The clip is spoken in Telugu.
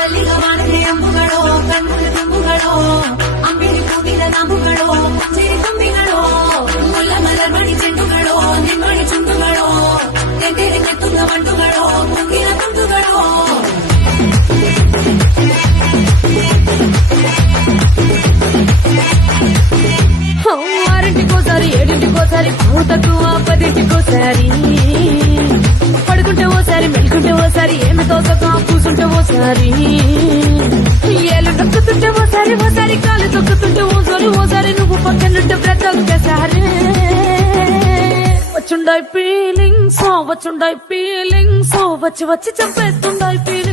ಮಲ್ಲಿಗ ಮಾಡಿದೆ ಅಂಬುಗಳೋ ಕಣ್ಣು ತುಂಬುಗಳೋ ಅಂಬಿಡಿ ಕೂಗಿದ ನಂಬುಗಳೋ ಸಿರಿ ತುಂಬಿಗಳೋ ಮುಲ್ಲ ಮಲರ್ ಮಣಿ ಚೆಂಡುಗಳೋ ನಿಮ್ಮಣಿ ಚುಂಡುಗಳೋ ತೆಂದಿರಿ ಕೆತ್ತುಗ ಬಂಡುಗಳೋ ಮುಂಗಿನ ತುಂಡುಗಳೋ ఆరింటికోసారి ఏడింటికోసారి పూతకు ఆపదింటికోసారి పడుకుంటే ఓసారి మెలుకుంటే ఓసారి ఏమి తోసక కూసుంటే ఓసారి ఏళ్ళు తొక్కుతుంటే ఓసారి ఓసారి కాలు తొక్కుతుంటే ఓసారి నువ్వు పక్కనుంటే ప్రతి ఒక్కసారి వచ్చుండాయి ఫీలింగ్స్ వచ్చి వచ్చి చంపేస్తుండాయి ఫీలింగ్స్